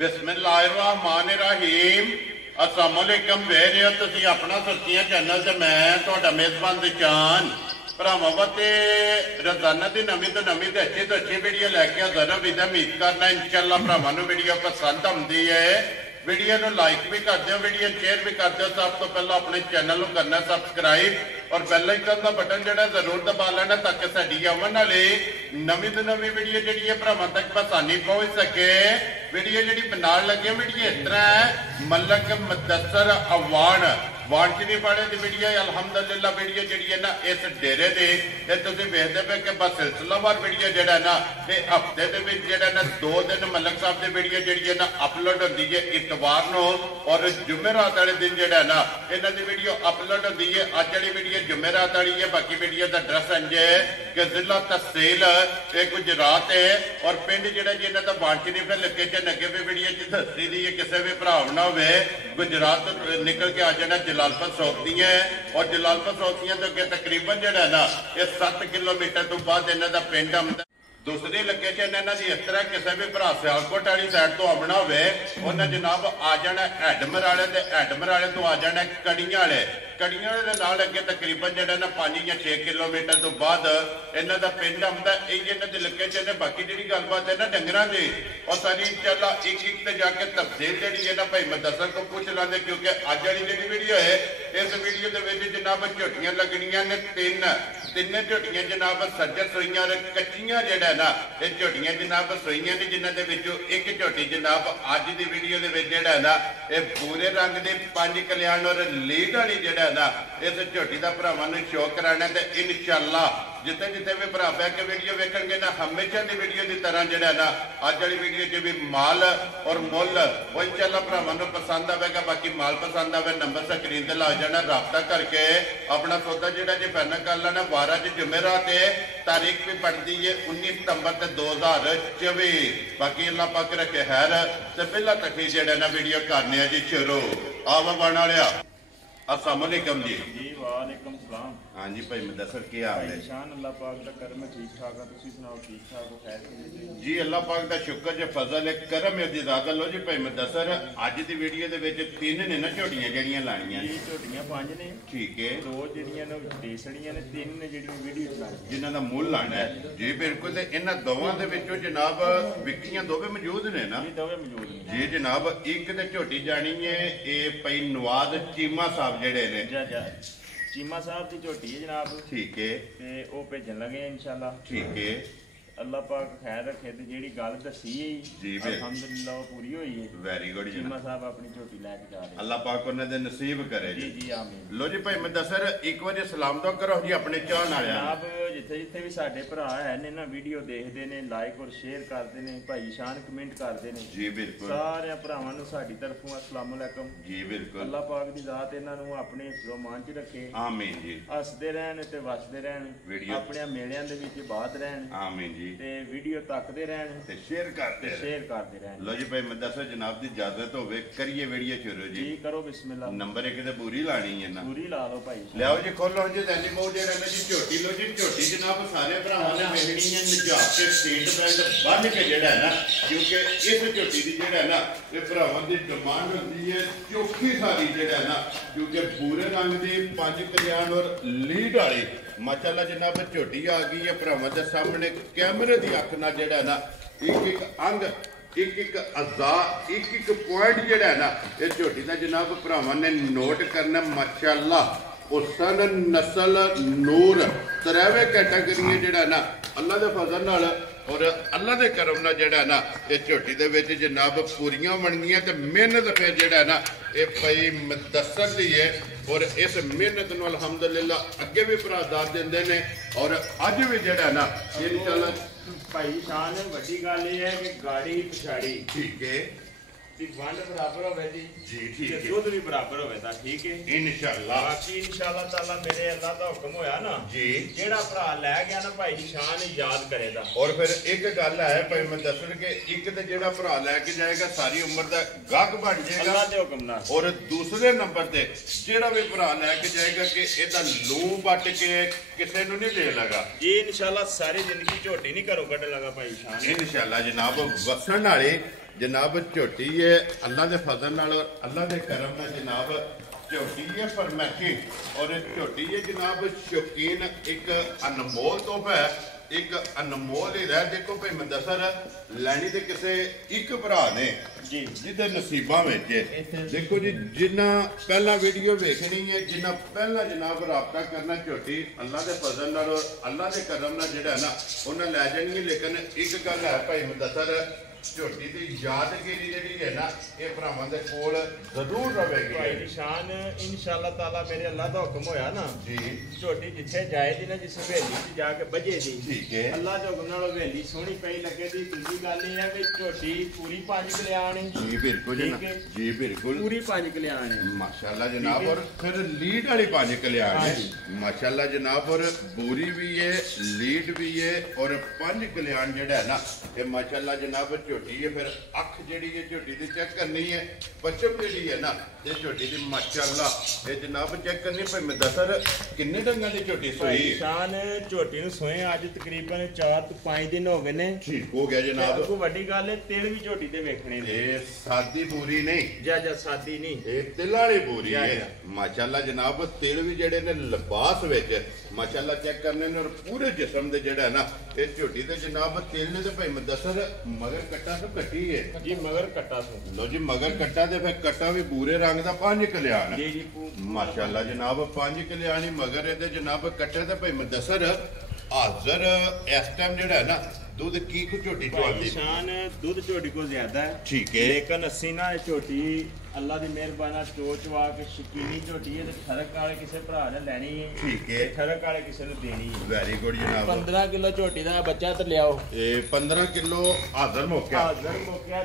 बिस्मिल्लाहिर्रहमानिर्रहीम अस्सलामुअलैकुम वेख रहे हो तुसीं अपना सुर्खियां चैनल ते मैं तुहाडा मेज़बान दिशान भरावां वास्ते रोजाना की नवीं तो अच्छी वीडियो लैके हाज़र हां। उम्मीद करना इंशाअल्लाह भरावां नूं वीडियो पसंद आउंदी है। वीडियो को लाइक भी कर दो, वीडियो शेयर भी कर दो। सब तो पहले अपने चैनल को करना सबसक्राइब और बेल आइकन का बटन जो जरूर दबा लेना ताकि साडी आने वाली नवीं तो नवीं वीडियो जी भरावां तक आसानी पहुंच सके। वीडियो जी बनाने लगे वीडियो इस तरह है, मलक मुदस्सर अवान वाणचनी वाले की वीडियो अलहमदुलिल्लाह वीडियो जी है ना इस डेरे की वेखते पे कि बस सिलसिलावार वीडियो जो है ना हफ्ते के ना 2 दिन मलक साहब की वीडियो जी है ना अपलोड होती है इतवार को और जुमेरात वाले दिन जो है ना इन्हों की वीडियो अपलोड होती है। अज वाली वीडियो जुमेरात वाली है। बाकी वीडियो का एड्रैस इंज है कि जिला तहसील गुजरात है और पिंड जो इन्हों का वाणचनी फिर लोकेशन अगे भी वीडियो दसी दी है। किसी भी भरा ना हो गुजरात निकल के आ जाना जलालपुर सौखदियां और जलालपुर सौखदियां तो अगे तकरीबन जो है ना 7 किलोमीटर तो बाद इन्हों का पिंड आंदा। दूसरी लोकेशन इन्हों की इस तरह किसी भी भरा सियालकोट वाली साइड तो आना हो जनाब आ जाना हैडमर वाले हैडमर वाले तो आ जाना कड़ियां वाले कड़ियां वाले नाल अगे तकरीबन जो ना 5 या 6 किलोमीटर तो बाद इन्हों का पिंड आंदा। यही इन्हों की लोकेशन है। बाकी जी गलबात है ना डंगर की और सारी इंशाअल्लाह एक जाके तफसील जी है ना भाई मुदस्सर को पूछ लेंगे क्योंकि अज वाली जी वीडियो है इस वीडियो के जनाब झोटियां लगनियां ने तीन झोटियां जनाब सज्जर सोईयां कच्चियां जड़ा ना ये झोटियां जनाब सोईयां ने जिन्होंने एक झोटी जनाब अज की वीडियो के ना ये पूरे रंग के 5 कल्याण और लीड वाली जड़ा ना इस झोटी का भरावां नूं शो कराना ते इंशाअल्लाह जिथे जिथे भी भरा बह के वीडियो वेखणगे ना हमेशा की वीडियो की तरह जड़ा ना अज वाली वीडियो च भी माल और मुल वो इंशाअल्लाह भरावां नूं पसंद आवेगा। बाकी माल पसंद आवे नंबर स्क्रीन ते ला जाना राबता करके अपना सौदा जिहड़ा जी फाइनल कर लेना। 12 जुमेरात है तारीख भी पड़ती है 19 सितंबर 2024। बाकी अल्लाह पाक रखे खैर ते पहला तक जिहड़ा ना वीडियो करने जी शुरू आवा बना लिया। अस्सलाम वालेकुम जी। वालेकुम सलाम। हाँ जी भाई मुदस्सर क्या हाल है? शान अल्लाह पाक दा करम ठीक ठाक है। तुसी सुनाओ ठीक ठाक हो? खैर जी अल्लाह पाक दा शुक्र जे फजल है करम है दी ज़ात लो जी भाई मुदस्सर अज दी वीडियो दे विच 3 ने ना झोटियां जड़ियां लाणियां जी झोटियां 5 ने ठीक है 2 जड़ियां ने देसड़ियां ने 3 ने जड़ियां वीडियो चलानी जिन्हां दा मुੱਲ लाना है जी बिल्कुल। ते इन्हां दोवां दे विचों जनाब विक्कियां दोवे मौजूद ने ना जी दोवे मौजूद ने जी जनाब। एक ते झोटी जानी है ए भाई नवाज चीमा साहब जेड़े ने चीमा साहब की झोटी है जनाब ठीक है ते ओ भेजन लगे इंशाअल्लाह ठीक है। अल्लाह पाक खैर रखे ते जेड़ी गल दसी है जी अल्हम्दुलिल्लाह पूरी हुई है। वेरी गुड जी। चीमा साहब अपनी झोटी लेके जा रहे अल्लाह पाक उन्हें दे नसीब करे जी जी आमीन। लो जी भाई मुदस्सर एक बार सलाम तो करो जी अपने चाहण वालियां जनाब जिथे जिथे भी साडे भरा है ने ना वीडियो देखते ने लाइक और शेयर करते ने भाई शान कमेंट करते ने जी बिल्कुल सारे भरावां नूं साडी तरफों अस्सलाम वालेकुम जी बिल्कुल। अल्लाह पाक दी ज़ात इन्हां नूं अपने हिफ्ज़ो मान च रखे आमीन जी। हसदे रहन ते वसदे रहन अपने मेलिਆਂ ਦੇ ਵਿੱਚ ਬਾਦ ਰਹਿਣ आमीन जी। ते वीडियो तकते रहन ते शेयर करते रहन। लो जी भाई मुदस्सर जनाब दी इजाजत होवे करिए वीडियो शुरू जी करो बिस्मिल्लाह। नंबर 1 ते पूरी लानी है ना पूरी ला लो भाई लियाओ जी खोलो जी दैनी मोह जेड़ा ना जी झोटी लो जी झोटी जनाब सारे भरावां ने वेखनी है नजाब के स्टेट ब्रांड बन के जेड़ा है ना क्योंकि इस झोटी दी जेड़ा है ना ये भरावां दी डिमांड होती है चौखी सारी जेड़ा है ना क्योंकि पूरे रंग दी 5 कल्याण और लीड वाली माशाअल्लाह जनाब झोटी आ गई है भरावां दे सामने कैमरे दी अख नाल जेड़ा है ना एक अंग एक अज़ा एक पॉइंट जेड़ा है ना ये झोटी दा जनाब भरावां ने नोट करना माशाअल्लाह हुसन नस्ल नूर त्रैवे कैटेगरी जेड़ा ना अल्लाह दे फजल नाल और अल्लाह के करम नाल जेड़ा ना ये झोटी दे विच जनाब पूरियां बन गईयां ते मेहनत फिर जेड़ा ना ये भाई मुदस्सर दी है और इस मेहनत नूं अल्हम्दुलिल्लाह अगे भी भरा दाद दिंदे ने और अज भी जेड़ा ना इंशाअल्लाह भाई शान वड्डी गल है कि गाड़ी पिछाड़ी ठीक है वंड बराबर होवे जी ठीक है दुध भी बराबर होवे ता ठीक है इंशाअल्लाह। बाकी इंशाअल्लाह ताला मेरे अल्लाह दा हुक्म होया ना जी जेड़ा भरा ले गया ना भाई शान याद करेगा। और फिर एक गल है भाई मुदस्सर के एक ते जेड़ा भरा लेके जाएगा सारी उम्र दा गाहक बन जाएगा अल्लाह दे हुक्म नाल और दूसरे नंबर ते जेड़ा भी भरा लेके जाएगा कि एदा लू बट के किसे नूं नहीं दे लगा जी इंशाअल्लाह सारी जिंदगी झोटी नहीं घरों कढ लगा भाई शान इंशाअल्लाह जनाब वसन वाले जनाब झोटी है अल्लाह के फजल नाल और अल्लाह के करम नाल जनाब झोटी है फरमैशी और झोटी है जनाब शौकीन एक अनमोल तोहफा है एक अनमोल ही रह देखो भाई मुदस्सर लैनी तो किसी एक भरा ने जी जिहदे नसीबां विच देखो जी जिन्ना पहला वीडियो वेखनी है जिन्ना पहला जनाब राबता करना झोटी अल्लाह के फजल नाल और अल्लाह के करम नाल जिहड़ा है ना उन्हें लै जानी लेकिन एक गल है भाई मुदस्सर झोटी की यादगिरी जी है ना ये भरावां दे कोल जरूर रहेगी भाई निशान इंशाअल्लाह ताला मेरे अल्लाह का हुक्म होया ना जी झोटी जिथे जाएगी ना जिस हवेली च जाके बजेगी ठीक है अल्लाह के हुक्म नाल हवेली सोहनी पई लगेगी दूसरी गल ये है कि झोटी पूरी 5 कल्याण है जी बिल्कुल जी बिल्कुल पूरी 5 कल्याण है माशाल्लाह जनाब और फिर लीड वाली 5 कल्याण है माशाल्लाह जनाब और बूरी भी है लीड भी है और 5 कल्याण जेड़ा है ना ये माशाल्लाह जनाब झोटी है फिर अख जी है झोटी की चेक करनी है पश्चिम जी है ना ये झोटी की माशाल्लाह ये जनाब चेक करनी भाई मुदस्सर किन्ने ढंगा की झोटी सोई शान झोटी नु सोए आज तकरीबन 4 तो 5 दिन हो गए ने ठीक हो गया जनाब कोई बड़ी गल है तिल भी झोटी ते वेखने ने ये सादी पूरी नहीं जा सादी नहीं ये तिल वाली पूरी है माशाल्लाह जनाब तिल भी जेडे ने लिबास विच माशाल्लाह चेक करने ने और पूरे जिस्म दे जेड़ा है ना ये झोटी ते जनाब तिल ने ते भाई मुदस्सर मगर कट्टा तो कट्टी है जी मगर कट्टा तो लो जी मगर कट्टा ते फिर कट्टा भी पूरे रंग दा 5 कल्याण जी जी माशाल्लाह जनाब 5 कल्याणी मगर इहदे जनाब कट्टे ते भाई मुदस्सर हाजर इस टाइम जेड़ा है ना दूध की को झोटी चवाती शान दूध झोटी को ज्यादा है ठीक है लेकिन अस्सी ना झोटी अल्लाह की मेहरबानी चोचवा के शकीनी झोटी है ठरक वाले किसी भरा ने लैनी है ठीक है ठरक वाले किसी ने देनी है वेरी गुड जनाब 15 किलो झोटी का बच्चा तो लियाओ ये 15 किलो हाजर मौका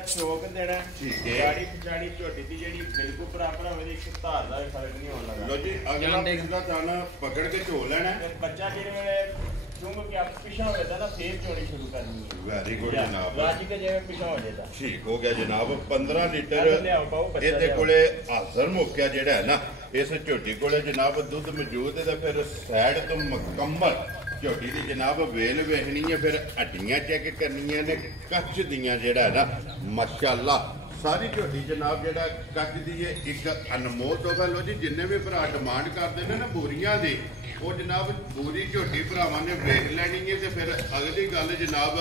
चौक देना ठीक है गाड़ी पिछाड़ी झोटी की जेडी बिल्कुल बराबर होवे एक धार का फर्क नहीं होने लगा लो जी अगला बंदा जाना पकड़ के झो लेना बच्चा जेरे वेले क्योंकि आप पीछा हो जाता ना फिर चोरी शुरू करनी है वेरी गुड जनाब राजी के जगह पीछा हो जाता ठीक हो गया जनाब 15 लीटर ਇਹਦੇ ਕੋਲੇ ਹਾਜ਼ਰ ਮੌਕਿਆ ਜਿਹੜਾ ਹੈ ਨਾ ਇਸ ਝੋਟੀ ਕੋਲੇ ਜਨਾਬ ਦੁੱਧ ਮੌਜੂਦ ਹੈ ਤਾਂ ਫਿਰ ਸਾਈਡ ਤੋਂ ਮੁਕੰਮਲ ਝੋਟੀ ਦੀ ਜਨਾਬ ਵੇਲ ਵੇਖਣੀ ਹੈ ਫਿਰ ਹੱਡੀਆਂ ਚੈੱਕ ਕਰਨੀਆਂ ਨੇ ਕੱਚ ਦੀਆਂ ਜਿਹੜਾ ਹੈ ਨਾ ਮਾਸ਼ਾਅੱਲਾ ਸਾਰੀ ਝੋਟੀ ਜਨਾਬ ਜਿਹੜਾ ਕੱਚ ਦੀ ਹੈ ਇੱਕ ਅਨਮੋਲ ਤੋਹਫਾ ਲੋ ਜੀ ਜਿੰਨੇ ਵੀ ਭਰਾ ਡਿਮਾਂਡ ਕਰਦੇ ਨੇ ਨਾ ਬੋਰੀਆਂ ਦੀ ਉਹ ਜਨਾਬ ਬੂਰੀ ਝੋਟੀ ਭਰਾਵਾਂ ਨੇ ਵੇਖ ਲੈਣੀ ਹੈ ਤੇ ਫਿਰ ਅਗਲੀ ਗੱਲ ਜਨਾਬ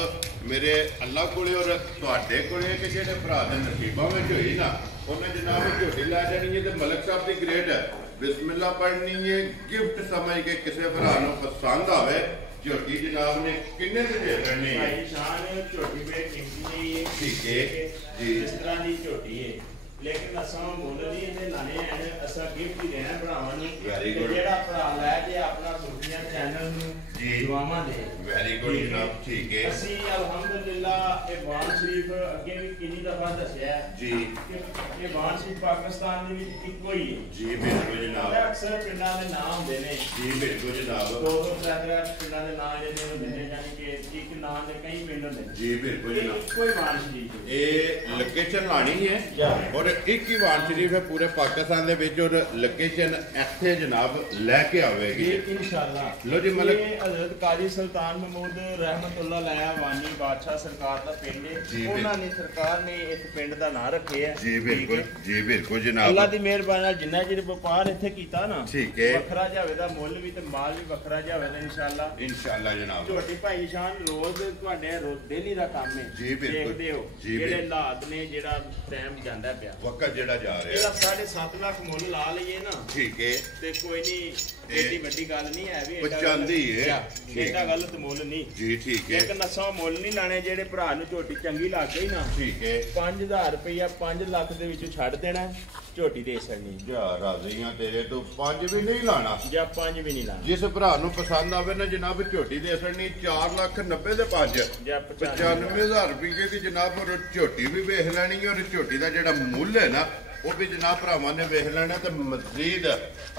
ਮੇਰੇ ਅੱਲਾ ਕੋਲੇ ਔਰ ਤੁਹਾਡੇ ਕੋਲੇ ਕਿ ਜਿਹੜੇ ਭਰਾ ਦੇ ਨਸੀਬਾਂ ਵਿੱਚ ਹੋਈ ਨਾ ਉਹਨੇ ਜਨਾਬ ਝੋਟੀ ਲੈ ਜਾਣੀ ਹੈ ਤੇ ਮਲਕ ਸਾਹਿਬ ਦੀ ਗ੍ਰੇਡ ਬਿਸਮਿਲ੍ਲਾ ਪੜ੍ਹਨੀ ਹੈ ਗਿਫਟ ਸਮਝ ਕੇ ਕਿਸੇ ਭਰਾ ਨੂੰ ਪਸੰਦ ਆਵੇ ਝੋਟੀ ਜਨਾਬ ਨੇ ਕਿੰਨੇ ਦੇ ਦੇ ਦੇਣੀ ਹੈ ਭਾਈ ਸ਼ਾਨ ਝੋਟੀ ਬੇ ਕਿੰਨੀ ਹੈ ਠੀਕ ਹੈ ਜੀ ਇਸ ਤਰ੍ਹਾਂ ਦੀ ਝੋਟੀ ਹੈ लेकिन असा मुल नहीं इन्हें लाने हैं असा गिफ्ट ही देना भरावां नूं जेड़ा भरा लै जे अपना सुर्खियां चैनल नूं दुआवां दे वेरी गुड जनाब ठीक है असी अल्हम्दुलिल्लाह ये वान शरीफ अगे भी किन्नी दफा दस्या जी कि ये वान शरीफ पाकिस्तान दे विच इक्को ही है जी बिल्कुल जनाब अक्सर पिंडां दे नाम हुंदे ने जी बिल्कुल जनाब दो पिंडां दे नाम जिहदे हुंदे ने यानी कि एक नाम दे कई पिंड हुंदे जी बिल्कुल जनाब इक्को ही वान शरीफ ये लोकेशन लानी है और एक ही वान शरीफ है पूरे पाकिस्तान दे विच और लोकेशन ਇੱਥੇ जनाब लेके आवेगी इंशाअल्लाह लो जी मतलब हजरत काजी सुल्तान महमूद रहमतुल्लाह अलैह वानी बादशाह सरकार दा पिंड है ਉਹਨਾਂ ਨੇ ਸਰਕਾਰ ਨੇ ਇਸ ਪਿੰਡ ਦਾ ਨਾਂ ਰੱਖਿਆ ਹੈ जी बिल्कुल जनाब ਅੱਲਾਹ ਦੀ ਮਿਹਰਬਾਨੀ ਨਾਲ ਜਿੰਨਾ ਚਿਰ ਵਪਾਰ ਇੱਥੇ ਕੀਤਾ ਨਾ ਠੀਕ ਹੈ ਵੱਖਰਾ ਜਾਵੇ ਦਾ ਮੁੱਲ ਵੀ ਤੇ ਮਾਲ ਵੀ ਵੱਖਰਾ ਜਾਵੇ ਦਾ इंशाअल्लाह जनाब ਝੋਟੀ ਭਾਈ ਸ਼ਾਨ ਰੋਜ਼ ਤੁਹਾਡੇ ਡੇਲੀ ਦਾ ਕੰਮ ਹੈ ਜੀ ਬਿल्कुल ਦੇਖਦੇ ਹੋ ਜਿਹੜੇ ਹਾਲਾਤ ਨੇ ਜਿਹੜਾ ਟਾਈਮ ਜਾਂਦਾ ਪਿਆ ਵਕਤ ਜਿਹੜਾ ਜਾ ਰਿਹਾ ਇਹਦਾ 7.5 ਲੱਖ ਮੁੱਲ ਲਾ ਲਈਏ ਨਾ ਠੀਕ ਹੈ ਤੇ ਕੋਈ ਨਹੀਂ ਏਡੀ ਵੱਡੀ ਗੱਲ ਨਹੀਂ ਹੈ ਵੀ ਪਚਾਂਦੀ ਹੈ ਇਹਦਾ ਗਲਤ ਮੁੱਲ ਨਹੀਂ ਜੀ ਠੀਕ ਹੈ ਇੱਕ ਨਸਾਂ ਮੁੱਲ ਨਹੀਂ ਲਾਣੇ ਜਿਹੜੇ ਭਰਾ ਨੂੰ ਝੋਟੀ ਚੰਗੀ ਲੱਗ ਗਈ ਨਾ ਠੀਕ ਹੈ 5000 ਰੁਪਇਆ 5 ਲੱਖ ਦੇ ਵਿੱਚੋਂ ਛੱਡ ਦੇਣਾ ਝੋਟੀ ਦੇ ਸਕਣੀ ਜਾ ਰਾਜ਼ੀਆਂ ਤੇਰੇ ਤੋਂ 5 ਵੀ ਨਹੀਂ ਲਾਣਾ ਜਾਂ 5 ਵੀ ਨਹੀਂ ਲਾਣਾ ਜਿਸ ਭਰਾ ਨੂੰ ਪਸੰਦ ਆਵੇ ਨਾ ਜਨਾਬ ਝੋਟੀ ਦੇ ਸਕਣੀ 4,90,000 ਦੇ 5 ਜਾਂ 95,000 ਰੁਪਏ ਦੀ ਜਨਾਬ ਔਰ ਝੋਟੀ ਵੀ ਵੇਖ ਲੈਣੀ ਔਰ ਝੋਟੀ ਦਾ ਜਿਹੜਾ ਮੁੱਲ ਹੈ ਨਾ ਉਹ ਵੀ ਜਨਾਬ ਭਰਾਵਾਂ ਨੇ ਵੇਖ ਲੈਣਾ ਤੇ ਮਜ਼ੀਦ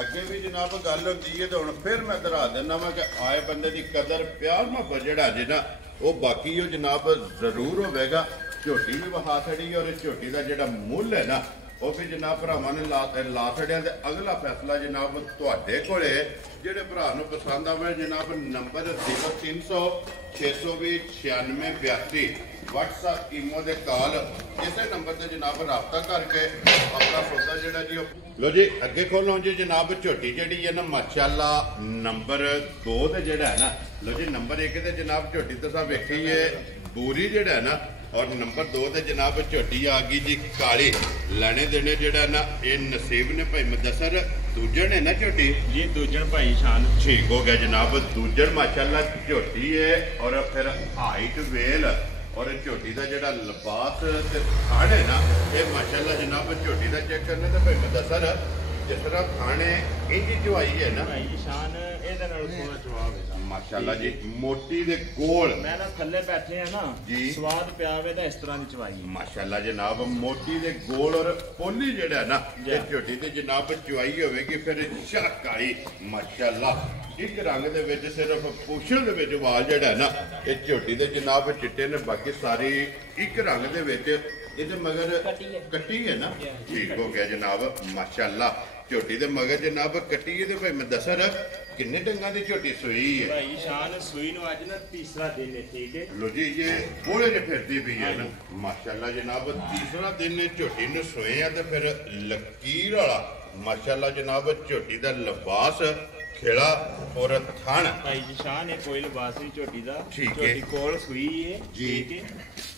ਅੱਗੇ ਵੀ ਜਨਾਬ ਗੱਲ ਹੁੰਦੀ ਹੈ ਤੇ ਹੁਣ ਫਿਰ ਮੈਂ ਦਰਾ ਦਿੰਦਾ ਵਾਂ ਕਿ ਆਏ ਬੰਦੇ ਦੀ ਕਦਰ ਪਿਆਰ ਮੁਹੱਬਤ ਜਿਹੜਾ ਜੇ ਨਾ ਉਹ ਬਾਕੀ ਉਹ ਜਨਾਬ ਜ਼ਰੂਰ ਹੋਵੇਗਾ ਝੋਟੀ ਵੀ ਵਹਾ ਖੜੀ ਔਰ ਝੋਟੀ ਦਾ ਜਿਹੜਾ ਮੁੱਲ ਹੈ ਨਾ ਉਹ ਵੀ ਜਨਾਬ ਭਰਾਵਾਂ ਨੇ ਲਾ ਛੜਿਆ ਤੇ ਅਗਲਾ ਫੈਸਲਾ ਜਨਾਬ ਤੁਹਾਡੇ ਕੋਲੇ। ਜਿਹੜੇ ਭਰਾ ਨੂੰ ਪਸੰਦ ਆਵੇ ਜਨਾਬ ਨੰਬਰ 0300 620 9682 WhatsApp ਈਮੋ ਦੇ ਕਾਲ ਇਸੇ ਨੰਬਰ ਤੇ ਜਨਾਬ ਰਾਬਤਾ ਕਰਕੇ ਆਪਣਾ ਸੌਦਾ ਜਿਹੜਾ ਜੀ ਲੋ ਜੀ ਅੱਗੇ ਖੋਲੋ ਜੀ ਜਨਾਬ ਝੋਟੀ ਜਿਹੜੀ ਹੈ ਨਾ ਮਾਸ਼ਾਅੱਲਾ ਨੰਬਰ 2 ਤੇ ਜਿਹੜਾ ਹੈ ਨਾ ਲੋ ਜੀ ਨੰਬਰ 1 ਤੇ ਜਨਾਬ ਝੋਟੀ ਤੁਸੀਂ ਵੇਖੀ ਹੈ ਬੂਰੀ ਜਿਹੜਾ ਹੈ ਨਾ ਔਰ ਨੰਬਰ 2 ਤੇ ਜਨਾਬ ਝੋਟੀ ਆ ਗਈ ਜੀ ਕਾਲੀ ਲੈਣੇ ਦੇਣੇ ਜਿਹੜਾ ਨਾ ਇਹ ਨਸੀਬ ਨੇ ਭਾਈ ਮੁਦੱਸਰ ਦੂਜਣ ਹੈ ਨਾ ਝੋਟੀ ਜੀ ਦੂਜਣ ਭਾਈ ਸ਼ਾਨ ਠੀਕ ਹੋ ਗਿਆ ਜਨਾਬ ਦੂਜਣ ਮਾਸ਼ਾਅੱਲਾ ਝੋਟੀ ਹੈ ਔਰ ਫਿਰ ਹਾਈਟ ਵੇਲ ਔਰ ਝੋਟੀ ਦਾ ਜਿਹੜਾ ਲਿਬਾਸ ਤੇ ਥਣ ਹੈ ਨਾ ਇਹ ਮਾਸ਼ਾਅੱਲਾ ਜਨਾਬ ਝੋਟੀ ਦਾ ਚੈੱਕ ਕਰਨਾ ਤੇ ਭਾਈ ਮੁਦੱਸਰ ਜਿਸ ਤਰ੍ਹਾਂ ਥਾਣੇ ਇੰਜੀ ਚਵਾਈ ਹੈ ਨਾ ਭਾਈ ਸ਼ਾਨ ਇਹਦੇ ਨਾਲ ਸੋਹਣਾ ਜਵਾਬ ਹੈ ਮਾਸ਼ਾਅੱਲਾ ਜੀ ਮੋਟੀ ਦੇ ਕੋਲ ਮੈਂ ਨਾ ਥੱਲੇ ਬੈਠੇ ਆ ਨਾ ਜੀ ਸਵਾਦ ਪਿਆ ਵੇ ਤਾਂ ਇਸ ਤਰ੍ਹਾਂ ਦੀ ਚਵਾਈ ਮਾਸ਼ਾਅੱਲਾ ਜਨਾਬ ਮੋਟੀ ਦੇ ਗੋਲ ਔਰ ਪੋਲੀ ਜਿਹੜਾ ਨਾ ਇਹ ਝੋਟੀ ਤੇ ਜਨਾਬ ਚਵਾਈ ਹੋਵੇਗੀ ਫਿਰ ਸ਼ਾਕਾਈ ਮਾਸ਼ਾਅੱਲਾ ਇੱਕ ਰੰਗ ਦੇ ਵਿੱਚ ਸਿਰਫ ਪੁੱਛਲ ਦੇ ਵਿੱਚ ਵਾਲ ਜਿਹੜਾ ਨਾ ਇਹ ਝੋਟੀ ਦੇ ਜਨਾਬ ਚਿੱਟੇ ਨੇ ਬਾਕੀ ਸਾਰੀ ਇੱਕ ਰੰਗ ਦੇ ਵਿੱਚ ਇਹਦੇ ਮਗਰ ਕੱਟੀ ਹੈ ਨਾ ਠੀਕ ਹੋ ਗਿਆ ਜਨਾਬ ਮਾਸ਼ਾਅੱਲਾ ਝੋਟੀ ਦੇ ਮਗਰ ਜਨਾਬ ਕੱਟੀ ਹੈ ਤੇ ਭਾਈ ਮੁਦੱਸਰ ਕਿੰਨੇ ਡੰਗਾਂ ਦੀ ਝੋਟੀ ਸੂਈ ਹੈ ਭਾਈ ਸ਼ਾਨ ਸੂਈ ਨੂੰ ਅੱਜ ਨਾ ਤੀਸਰਾ ਦਿਨ ਹੈ ਠੀਕ ਹੈ ਲੋ ਜੀ ਇਹ ਬੋਲੇ ਜੇ ਫਿਰਦੀ ਪਈ ਹੈ ਨਾ ਮਾਸ਼ਾਅੱਲਾ ਜਨਾਬ ਤੀਸਰਾ ਦਿਨ ਨੇ ਝੋਟੀ ਨੂੰ ਸੋਏ ਆ ਤੇ ਫਿਰ ਲਕੀਰ ਵਾਲਾ ਮਾਸ਼ਾਅੱਲਾ ਜਨਾਬ ਝੋਟੀ ਦਾ ਲਿਬਾਸ ਖੇੜਾ ਔਰ ਥਣ ਭਾਈ ਜੀ ਸ਼ਾਨ ਇਹ ਕੋਈ ਲਿਬਾਸ ਨਹੀਂ ਝੋਟੀ ਦਾ ਠੀਕ ਹੈ ਝੋਟੀ ਕੋਲ ਸੂਈ ਹੈ ਠੀਕ ਹੈ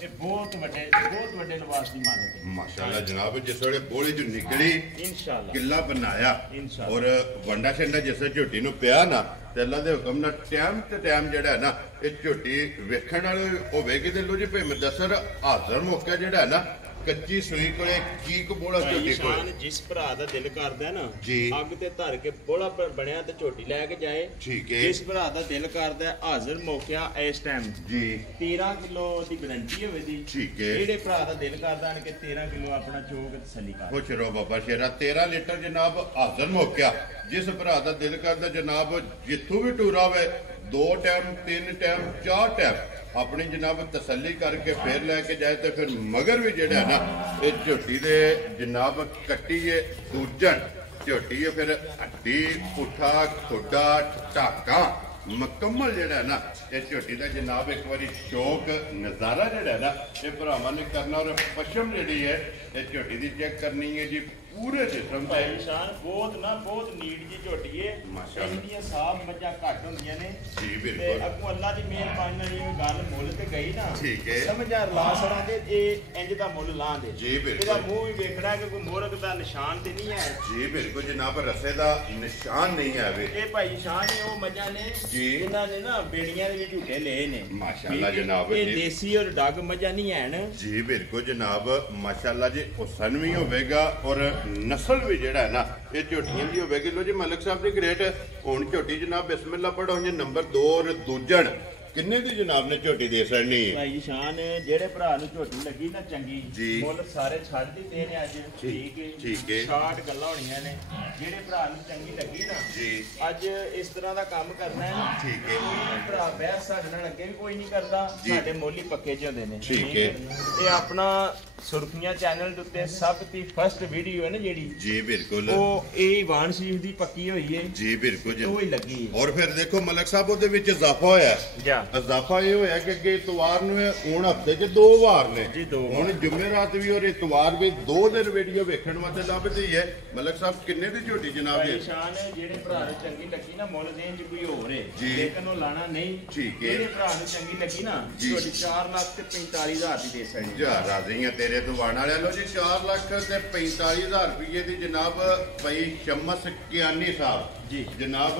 ਇਹ ਬਹੁਤ ਵੱਡੇ ਲਿਬਾਸ ਦੀ ਮਾਲਕ ਹੈ ਮਾਸ਼ਾਅੱਲਾ ਜਨਾਬ ਜਿਸ ਵੇਲੇ ਬੋਲੀ ਜੋ ਨਿਕਲੀ ਇਨਸ਼ਾਅੱਲਾ ਕਿੱਲਾ ਬਣਾਇਆ ਇਨਸ਼ਾਅੱਲਾ ਔਰ ਵੰਡਾ ਛੰਡਾ ਜਿਸ ਝੋਟੀ ਨੂੰ ਪਿਆ ਨਾ ਤੇ ਅੱਲਾ ਦੇ ਹੁਕਮ ਨਾਲ ਟਾਈਮ ਤੇ ਟਾਈਮ ਜਿਹੜਾ ਨਾ ਇਹ ਝੋਟੀ ਵੇਖਣ ਵਾਲੇ ਹੋਵੇਗੀ ਤੇ ਲੋ ਜੀ ਭਾਈ ਮੁਦੱਸਰ ਹਾਜ਼ਰ ਮੌਕਾ ਜਿਹੜਾ ਨਾ ਕੱਚੀ ਸੂਈ ਕੋਲੇ ਕੀ ਕਬੋਲਾ ਝੋਟੀ ਕੋਲੇ ਜਿਸ ਭਰਾ ਦਾ ਦਿਲ ਕਰਦਾ ਨਾ ਜੀ ਅੱਗ ਤੇ ਧਰ ਕੇ ਬੋਲਾ ਬਣਿਆ ਤੇ ਝੋਟੀ ਲੈ ਕੇ ਜਾਏ ਠੀਕ ਹੈ ਜਿਸ ਭਰਾ ਦਾ ਦਿਲ ਕਰਦਾ ਹਾਜ਼ਰ ਮੌਕਿਆ ਇਸ ਟਾਈਮ ਜੀ 13 ਕਿਲੋ ਦੀ ਗਰੰਟੀ ਹੋਵੇ ਦੀ ਠੀਕ ਹੈ ਜਿਹੜੇ ਭਰਾ ਦਾ ਦਿਲ ਕਰਦਾ ਆਣ ਕੇ 13 ਕਿਲੋ ਆਪਣਾ ਚੋਕ ਤਸੱਲੀ ਕਰ ਖੁਸ਼ ਰਹੋ ਬਾਬਾ ਸ਼ੇਰਾ 13 ਲੀਟਰ ਜਨਾਬ ਹਾਜ਼ਰ ਮੌਕਿਆ ਜਿਸ ਭਰਾ ਦਾ ਦਿਲ ਕਰਦਾ ਜਨਾਬ ਜਿੱਥੋਂ ਵੀ ਟੂਰਾ ਹੋਵੇ 2 ਟਾਈਮ 3 ਟਾਈਮ 4 ਟਾਈਮ ਆਪਣੀ ਜਨਾਬ ਤਸੱਲੀ ਕਰਕੇ ਫੇਰ ਲੈ ਕੇ ਜਾਏ ਤੇ ਫਿਰ ਮਗਰ ਵੀ ਜਿਹੜਾ ਨਾ ਇਹ ਝੋਟੀ ਦੇ ਜਨਾਬ ਕੱਟੀ ਏ ਦੂਜਣ ਝੋਟੀ ਏ ਫਿਰ ਹੱਡੀ ਪੁੱਠਾ ਖੁੱਡਾ ਢਾਕਾ ਮੁਕੰਮਲ ਜਿਹੜਾ ਨਾ ਇਹ ਝੋਟੀ ਦਾ ਜਨਾਬ ਇੱਕ ਵਾਰੀ ਸ਼ੌਕ ਨਜ਼ਾਰਾ ਜਿਹੜਾ ਨਾ ਇਹ ਭਰਾਵਾਂ ਨੇ ਕਰਨਾ ਔਰ ਪਸ਼ਮ ਜਿਹੜੀ ਹੈ ਇਹ ਝੋਟੀ ਦੀ ਚੈੱਕ ਕਰਨੀ ਹੈ ਜੀ ਪੂਰੇ ਜਿਸਮ ਤੇ ਭਾਈ ਸ਼ਾਨ ਬਹੁਤ ਨੀਟ ਜੀ ਝੋਟੀ ਏ ਮਾਸ਼ਾਅੱਲਾ ਇਹਦੀਆਂ ਸਾਫ ਮੱਝਾਂ ਘੱਟ ਹੁੰਦੀਆਂ ਨੇ ਜੀ ਤੇ ਬਿਲਕੁਲ ਅੱਗੋਂ ਅੱਲਾ ਦੀ ਮਿਹਰਬਾਨੀ ਨਾਲ ਇਹ ਗੱਲ ਮੁੱਲ ਤੇ ਗਈ ਨਾ ਠੀਕ ਹੈ ਸਮਝਾ ਲਾ ਸੜਾਂਗੇ ਇਹ ਇੰਜ ਦਾ ਮੁੱਲ ਲਾਂਦੇ ਜੀ ਬਿਲਕੁਲ ਇਹਦਾ ਮੂੰਹ ਵੀ ਵੇਖਣਾ ਕਿ ਕੋਈ ਮੋਰਕ ਦਾ ਨਿਸ਼ਾਨ ਤੇ ਨਹੀਂ ਹੈ ਜੀ ਬਿਲਕੁਲ ਜਨਾਬ ਰਸੇ ਦਾ ਨਿਸ਼ਾਨ ਨਹੀਂ ਆਵੇ ਇਹ ਭਾਈ ਸ਼ਾਨ ਨੇ ਉਹ ਮੱਝਾਂ ਨੇ ਜਿਨ੍ਹਾਂ ਨੇ ਨਾ ਬੇੜੀਆਂ ਦੇ ਵੀ ਝੂਟੇ ਲਏ ਨੇ ਮਾਸ਼ਾਅੱਲਾ ਜਨਾਬ ਇਹ ਦੇਸੀ ਔਰ ਡੱਗ ਮੱਝਾਂ ਨਹੀਂ ਹਨ ਜੀ ਬਿਲਕੁਲ ਜਨਾਬ ਮਾਸ਼ਾਅੱਲਾ ਜੀ ਹੁਸਨ ਵੀ ਹੋਵੇਗਾ ਔਰ ਨਸਲ ਵੀ ਜਿਹੜਾ ਨਾ ਇਹ ਝੋਟੀਆਂ ਦੀ ਹੋਵੇਗੀ ਲੋ ਜੀ ਮਲਕ ਸਾਹਿਬ ਦੀ ਗ੍ਰੇਟ ਹੁਣ ਝੋਟੀ ਜਨਾਬ ਬਿਸਮਿਲ੍ਲਾ ਪੜੋ ਜੀ ਨੰਬਰ 2 ਔਰ ਦੂਜਣ ਕਿੰਨੇ ਦੀ ਜਨਾਬ ਨੇ ਝੋਟੀ ਦੇ ਸੜਨੀ ਭਾਈ ਸ਼ਾਨ ਜਿਹੜੇ ਭਰਾ ਨੂੰ ਝੋਟੀ ਲੱਗੀ ਨਾ ਚੰਗੀ ਮੁੱਲ ਸਾਰੇ ਛੱਡ ਦਿੱਤੇ ਨੇ ਅੱਜ ਠੀਕ ਹੈ 60 ਗੱਲਾਂ ਹੋਣੀਆਂ ਨੇ ਜਿਹੜੇ ਭਰਾ ਨੂੰ ਚੰਗੀ ਲੱਗੀ ਨਾ ਜੀ ਅੱਜ ਇਸ ਤਰ੍ਹਾਂ ਦਾ ਕੰਮ ਕਰਨਾ ਹੈ ਠੀਕ ਹੈ ਭਰਾ ਬਹਿਸ ਸਾਡੇ ਨਾਲ ਅੱਗੇ ਵੀ ਕੋਈ ਨਹੀਂ ਕਰਦਾ ਸਾਡੇ ਮੁੱਲ ਹੀ ਪੱਕੇ ਜਿਹੇ ਹੁੰਦੇ ਨੇ ਠੀਕ ਹੈ ਇਹ ਆਪਣਾ ਸੁਰਖੀਆਂ ਚੈਨਲ ਦੇ ਉੱਤੇ ਸਭ ਤੋਂ ਫਸਟ ਵੀਡੀਓ ਹੈ ਨਾ ਜਿਹੜੀ ਜੀ ਬਿਲਕੁਲ ਉਹ ਇਹ ਵਾਨ ਸ਼ਰੀਫ ਦੀ ਪੱਕੀ ਹੋਈ ਹੈ ਜੀ ਬਿਲਕੁਲ ਜੀ ਉਹ ਹੀ ਲੱਗੀ ਔਰ ਫਿਰ ਦੇਖੋ ਮਲਕ ਸਾਹਿਬ ਉਹਦੇ ਵਿੱਚ ਇਜ਼ਾਫਾ ਹੋਇਆ ਇਜ਼ਾਫਾ ਇਹ ਹੋਇਆ ਕਿ ਅੱਗੇ ਇਤਵਾਰ ਨੂੰ ਹੁਣ ਹਫਤੇ 'ਚ 2 ਵਾਰ ਨੇ ਹੁਣ ਜੁਮੇਰਾਤ ਵੀ ਔਰ ਇਤਵਾਰ ਵੀ 2 ਦਿਨ ਵੀਡੀਓ ਵੇਖਣ ਵਾਸਤੇ ਲੱਭਦੀ ਹੈ ਮਲਕ ਸਾਹਿਬ ਕਿੰਨੇ ਦੀ ਝੋਟੀ ਜਨਾਬ ਜੀ ਸ਼ਾਨ ਜਿਹੜੇ ਭਰਾ ਨੂੰ ਚੰਗੀ ਲੱਗੀ ਨਾ ਮੁੱਲ ਦੇਣ 'ਚ ਕੋਈ ਹੋਰ ਹੈ ਲੇਕਿਨ ਉਹ ਲਾਣਾ ਨਹੀਂ ਠੀਕ ਹੈ ਜਿਹੜੇ ਭਰਾ ਨੂੰ ਚੰਗੀ ਲੱਗੀ ਨਾ ਝੋਟੀ 4,45,000 ਦੀ ਦੇ ਸਕਦੀ ਜਾ ਰਾਜ਼ੀਆਂ ਤੇਰੇ ਤੋਂ ਵਾਣ ਵਾਲਿਆ ਲੋ ਜੀ 4,45,000 ਰੁਪਏ ਦੀ ਜਨਾਬ ਭਾਈ ਸ਼ਮਸ ਕਿਆਨੀ ਸਾਹਿਬ ਜੀ ਜਨਾਬ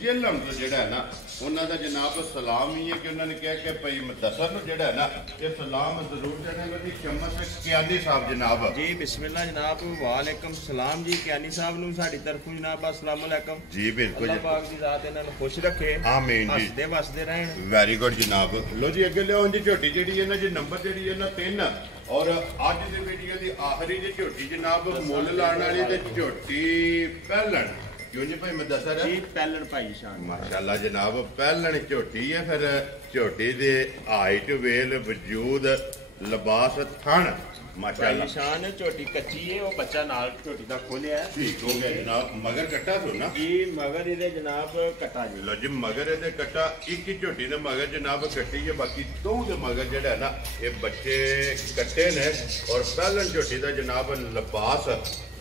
ਜੇਲਮ ਤੋਂ ਜਿਹੜਾ ਨਾ ਉਹਨਾਂ ਦਾ ਜਨਾਬ ਸਲਾਮ ਹੀ ਹੈ ਕਿ ਉਹਨਾਂ ਨੇ ਕਿਹਾ ਕਿ ਭਾਈ ਮੁਦੱਸਰ ਨੂੰ ਜਿਹੜਾ ਨਾ ਇਹ ਸਲਾਮ ਜ਼ਰੂਰ ਦੇਣਾ ਜੀ ਸ਼ਮਸ ਕਿਆਨੀ ਸਾਹਿਬ ਜਨਾਬ ਜੀ ਬਿਸਮਿਲ੍ਲਾ ਜਨਾਬ ਵਾਲੇਕਮ ਸਲਾਮ ਜੀ ਕਿਆਨੀ ਸਾਹਿਬ ਨੂੰ ਸਾਡੀ ਤਰਫੋਂ ਜਨਾਬ ਅਸਲਾਮ ਅਲੈਕਮ ਜੀ ਬਿਲਕੁਲ ਅੱਲਾਹ ਪਾਕ ਦੀ ਜ਼ਾਤ ਇਹਨਾਂ ਨੂੰ ਖੁਸ਼ ਰੱਖੇ ਆਮੀਨ ਜੀ ਹੱਸਦੇ ਵਸਦੇ ਰਹਿਣ ਵੈਰੀ ਗੁੱਡ ਜਨਾਬ ਲੋ ਜੀ ਅੱਗੇ ਲਿਆਓ ਜੀ ਝੋਟੀ ਜਿਹੜੀ ਹੈ ਨਾ ਜੀ ਨੰਬਰ ਜਿਹੜੀ ਹੈ ਨਾ 3 ਔਰ ਅੱਜ ਦੀ ਵੀਡੀਓ ਦੀ ਆਖਰੀ ਜੀ ਝੋਟੀ ਜਨਾਬ ਮੁੱਲ ਲਾਣ ਵਾਲੀ ਤੇ ਝੋਟੀ ਪਹਿਲਣ ਕਿਉਂ ਜੀ ਭਾਈ ਮੁਦੱਸਰ ਜੀ ਪਹਿਲਣ ਭਾਈ ਸ਼ਾਨ ਮਾਸ਼ਾਅੱਲਾ ਜਨਾਬ ਪਹਿਲਣ ਝੋਟੀ ਹੈ ਫਿਰ ਝੋਟੀ ਦੇ ਹਾਈਟ ਵੇਲ ਵਜੂਦ ਲਿਬਾਸ ਥਣ माशाल्लाह निशान झोटी कच्ची है वो बच्चा नाल झोटी दा खोलिया है ठीक हो गया जनाब मगर कट्टा सो ना जी मगर इहदे जनाब कट्टा जी लो जी मगर इहदे कट्टा एक ही झोटी दे मगर जनाब कट्टी है बाकी दो दे मगर जेड़ा है ना ये बच्चे कट्टे ने और पहलन झोटी दा जनाब लिबास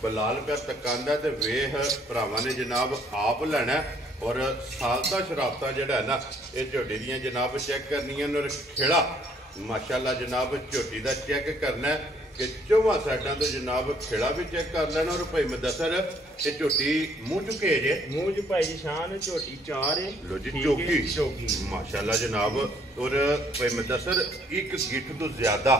बलाल पे तकांदा ते वेह भरावां ने जनाब आप लेना और सालता शराबता जेड़ा है ना ये झोटी दियां जनाब चेक करनियां और खिड़ा माशाल्लाह जनाब झोटी दा चेक करना कि चौवां साइडां तो जनाब खिड़ा भी चेक कर लेना और भाई मुदस्सर ये झोटी मुंह चुके जे मुंह च भाई निशान झोटी चार है लो जी चौकी माशाल्लाह जनाब और भाई मुदस्सर एक गिठ तो ज्यादा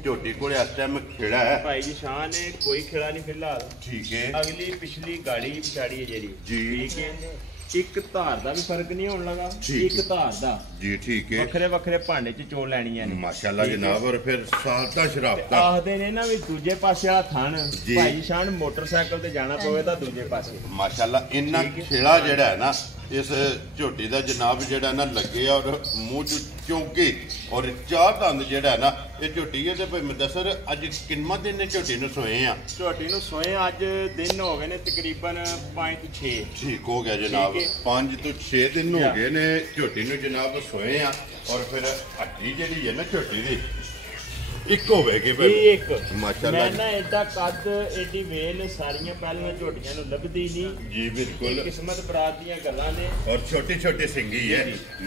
झोटी को इस टाइम खिड़ा है भाई निशान है कोई खिड़ा नहीं फिलहाल ठीक है अगली पिछली गाड़ी पिछाड़ी है जेडी जी ठीक है एक धार दा भी फर्क नहीं होने लगा एक धार दा जी ठीक है वखरे वखरे भांडे च चोल लैणियां ने माशाल्लाह जनाब और फिर सालता शराबता आखदे ने ना भी दूजे पासे वाला थान भाई निशान मोटरसाइकिल ते जाना पवे तां दूजे पासे माशाल्लाह इन्ना खिड़ा जेड़ा है ना इस झोटी का जनाब जेड़ा ना लगे और मुंह च चौंकी और चार दंद जेड़ा ना ये झोटी है भाई मुदस्सर अज किन्ना दिन झोटी नूं सोए आ झोटी नूं सोए अज दिन हो गए ने तकरीबन 5 तो 6 ठीक हो गया जनाब 5 तो 6 दिन हो गए ने झोटी नूं जनाब सोए आ और फिर हड्डी जेड़ी है ना झोटी दी एक होवेगी भाई एक माशाल्लाह मैं ना एडा कद एडी वेल सारियां पहलियां झोटियां नूं लभदी नहीं जी बिल्कुल किस्मत बरात दियां गल्लां ने और छोटी छोटी सिंगी है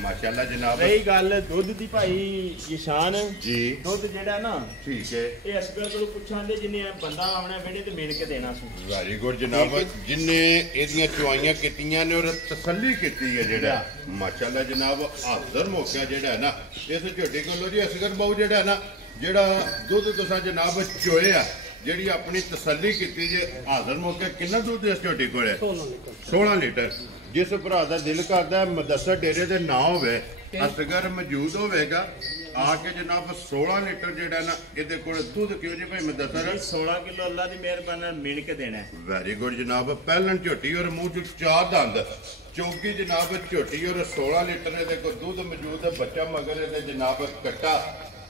माशाल्लाह जनाब रही गल दुध दी भाई निशान जी दुध जेड़ा ना ठीक है ये असगर कोल पुछांदे जिन्ने बंदा आवना बेड़े ते मिल के देना सी वेरी गुड जनाब जिन्ने एदियां चुआइयां कीतियां ने और तसल्ली कीती है जेड़ा माशाल्लाह जनाब हाज़र मौका जेड़ा है ना इस झोटी कोलो जी असगर बाऊ जेड़ा है ना जेड़ा दुध तुसा जनाब चोए आ जेड़ी अपनी तसल्ली कीती जे हाज़र मौके किन्ना दुध इस झोटी कोल है 16 लीटर जिस भरा दा दिल करदा है मुदस्सर डेरे दे ना होवे असगर मौजूद होवेगा आके जनाब 16 लीटर जेड़ा ना इहदे कोल दुध क्यों जी भाई मुदस्सर 16 किलो अल्लाह दी मेहरबानी नाल मिल के देना है वेरी गुड जनाब पहलन झोटी और मुंह च चार दंद चौकी जनाब झोटी और 16 लीटर इहदे कोल दुध मौजूद है बच्चा मगर इहदे जनाब कट्टा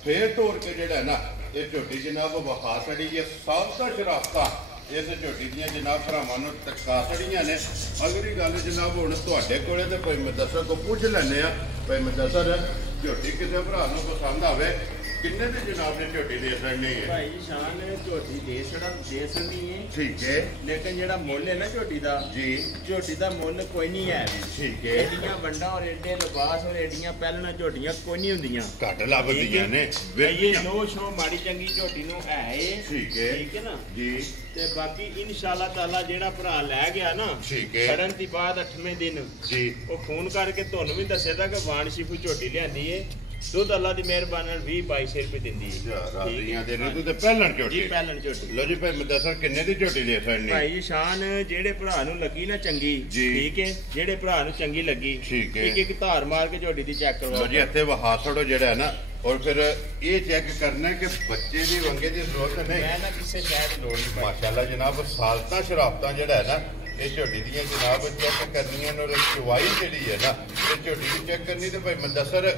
फिर तोड़ के जेड़ा है ना ये झोटी जनाब वहा छड़ी है सालता शराबता इस झोटी दियां जनाब भरावां नूं टका छड़ियां ने अगली गल जनाब हुण तुहाडे कोले ते भाई मुदस्सर को पुछ लैने आ भाई मुदस्सर झोटी किसे भरा नूं पसंद आवे किन्ने दी जनाब ने झोटी दे छड़नी है भाई निशान झोटी दे छड़नी है ठीक है लेकिन जेड़ा मुੱਲ है ना झोटी दा जी झोटी दा मुੱਲ कोई नहीं है ठीक है एडियां वंडा और एडे लिबास और एडियां पहलना झोटियां कोई नहीं हुंदियां घट लभदियां ने ये नो शो माड़ी चंगी झोटी नूं है ठीक है ना जी ते बाकी इंशाअल्लाह ताला जेड़ा भरा लै गया ना ठीक है छड़न दी बाद 8वें दिन जी वो फोन करके तुहानू भी दस्सेदा कि वाण शिफू झोटी लियांदी है दुध अल्लाह दी मेहरबानी नाल 20-22 रुपए दिंदी है राज़ियां दे ने ते पहलन झोटी जी पहलन झोटी लो जी भाई मुदस्सर किन्ने दी झोटी दे छड़नी भाई शान जेड़े भरा नूं लगी ना चंगी ठीक है जेड़े भरा नूं चंगी लगी ठीक है एक धार मार के झोटी दी चेक करवाओ लो जी इत्थे वहा छड़ो जेड़ा है ना और फिर ये चेक करना है कि बच्चे दी वंगे दी जरूरत नहीं मैं ना किसे शायद लोड़ नहीं माशाल्लाह जनाब सालता शराबता जेड़ा है ना ये झोटी दियां जनाब चेक करनियां और चवाई जेड़ी है ना ये झोटी दी चेक करनी ते भाई मुदस्सर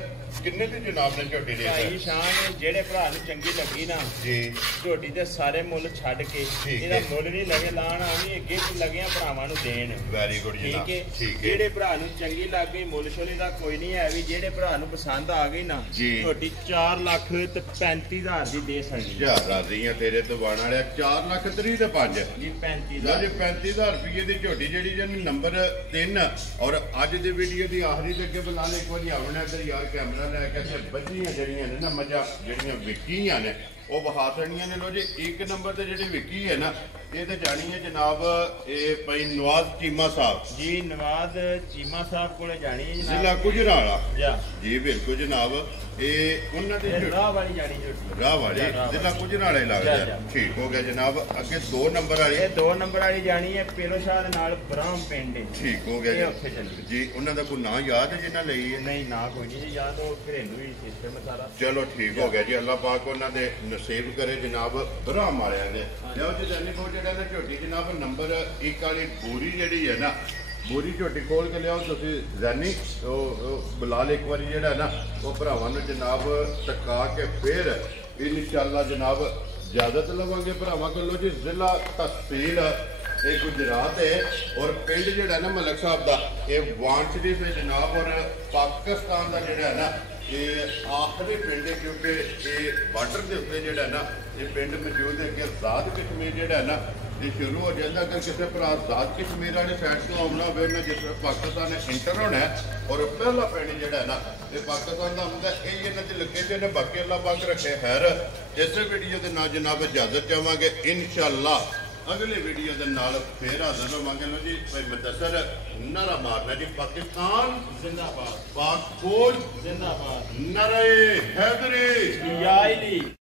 किन्ने दी जनाब ने झोटी दी भाई शान जेड़े भरा नूं चंगी लगी ना जी झोटी दे सारे मुੱਲ छड्ड के ਇਹਦਾ ਮੁੱਲ नहीं लगे लाण आवी अगे लगे भरावां नूं देण वेरी गुड जनाब ठीक है जेड़े भरा नूं चंगी लग गई मुੱਲ ਛੋਲੀ ਦਾ ਕੋਈ ਨਹੀਂ ਹੈ ਵੀ ਜਿਹੜੇ ਭਰਾ ਨੂੰ ਪਸੰਦ ਆ ਗਈ ਨਾ ਝੋਟੀ 4,35,000 ਦੀ ਦੇ ਸਕਦੀ ਯਾਰ ਰਾਜ਼ੀਆਂ ਤੇਰੇ ਤੋਂ ਬਾਣ ਵਾਲਿਆ 4,30,000 ਤੇ 5 ਜੀ 35,000 ਜੀ 35,000 ਰੁਪਏ ਦੀ ਝੋਟੀ ਜਿਹੜੀ ਜਨ ਨੰਬਰ 3 ਔਰ ਅੱਜ ਦੀ ਵੀਡੀਓ ਦੀ ਆਖਰੀ ਤੇ ਅੱਗੇ ਬੁਲਾ ਲੈ ਇੱਕ ਵਾਰੀ ਆਵਣਾ ਇੱਧਰ ਯਾਰ ਕੈਮਰਾ ਲੈ ਕੇ ਤੇ ਬੱਚੀਆਂ ਜਿਹੜੀਆਂ ਨੇ ਨਾ ਮੱਝਾਂ ਜਿਹੜੀਆਂ ਵਿਕੀਆਂ ਨੇ ਉਹ ਬਹਾ ਦੇਣੀਆਂ ਨੇ ਲੋ ਜੀ ਇੱਕ ਨੰਬਰ ਤੇ ਜਿਹੜੀ ਵਿਕੀ ਹੈ ਨਾ ਇਹ ਤੇ ਜਾਣੀ ਹੈ ਜਨਾਬ ਇਹ ਭਾਈ ਨਵਾਜ਼ ਚੀਮਾ ਸਾਹਿਬ ਜੀ ਨਵਾਜ਼ ਚੀਮਾ ਸਾਹਿਬ ਕੋਲੇ ਜਾਣੀ ਹੈ ਜਨਾਬ ਜ਼ਿਲ੍ਹਾ ਗੁਜਰਾਲਾ ਜੀ ਬਿਲਕੁਲ ਜਨਾਬ ਇਹ ਉਹਨਾਂ ਦੀ ਰਾਹ ਵਾਲੀ ਜਾਣੀ ਝੋਟੀ ਰਾਹ ਵਾਲੀ ਜ਼ਿਲ੍ਹਾ ਗੁਜਰਾਲਾ ਹੀ ਲੱਗਦਾ ਠੀਕ ਹੋ ਗਿਆ ਜਨਾਬ ਅੱਗੇ 2 ਨੰਬਰ ਵਾਲੀ ਇਹ 2 ਨੰਬਰ ਵਾਲੀ ਜਾਣੀ ਹੈ ਪੇਰੋਸ਼ਾਹ ਦੇ ਨਾਲ ਬ੍ਰਾਹਮ ਪਿੰਡ ਠੀਕ ਹੋ ਗਿਆ ਜੀ ਉਹਨਾਂ ਦਾ ਕੋਈ ਨਾਂ ਯਾਦ ਹੈ ਜਿਨ੍ਹਾਂ ਲਈ ਹੈ ਨਹੀਂ ਨਾ ਕੋਈ ਨਹੀਂ ਯਾਦ ਉਹ ਘਰੇਲੂ ਹੀ ਸਿਸਟਮ ਸਾਰਾ ਚਲੋ ਠੀਕ ਹੋ ਗਿਆ ਜੀ ਅੱਲਾਹ ਪਾਕ ਉਹਨਾਂ ਦੇ ਨਸੀਬ ਕਰੇ ਜਨਾਬ ਬ੍ਰਾਹਮ ਵਾਲਿਆਂ ਦੇ ਲਓ ਜੀ ਜਾਨੀ ਕੋ ਜਿਹੜਾ ਨਾ ਝੋਟੀ ਜਨਾਬ ਨੰਬਰ 1 ਵਾਲੀ ਬੂਰੀ ਜਿਹੜੀ ਹੈ ਨਾ ਬੂਰੀ ਝੋਟੀ ਖੋਲ ਕੇ ਲਿਆਓ ਤੁਸੀਂ ਜਾਨੀ ਉਹ ਬਲਾਲ ਇੱਕ ਵਾਰੀ ਜਿਹੜਾ ਨਾ ਉਹ ਭਰਾਵਾਂ ਨੂੰ ਜਨਾਬ ਟਕਾ ਕੇ ਫਿਰ ਇਨਸ਼ਾਅੱਲਾ ਜਨਾਬ इजाजत लवांगे भरावां कोलों जी। जिला तहसील ये गुजरात है और पिंड जिहड़ा ना मलिक साहब दा ये वाण शरीफ है जनाब। और पाकिस्तान का जिहड़ा है ना ये आखिरी पिंड है क्योंकि ये बार्डर के उत्ते जिहड़ा ना ये पिंड मौजूद है कि आजाद कश्मीर जिहड़ा है ना ये शुरू हो जाता। अगर किसी भरा आजाद कश्मीर वाली साइड तो आना हो जिस पाकिस्तान ने इंटर होना है और पहला पिंड जिहड़ा है ना ये पाकिस्तान का आंदा यही इन्हों की लोकेशन है। बाकी अल्लाह पाक रखे खैर। इस वीडियो के नाल जनाब इजाजत चाहांगे इंशाअल्लाह। अगले वीडियो के नाल फिर हाजिर होवांगे। लो जी भाई मुदस्सर नारा मारना जी पाकिस्तान जिंदाबाद, पाक फौज जिंदाबाद, नारे हैदरी।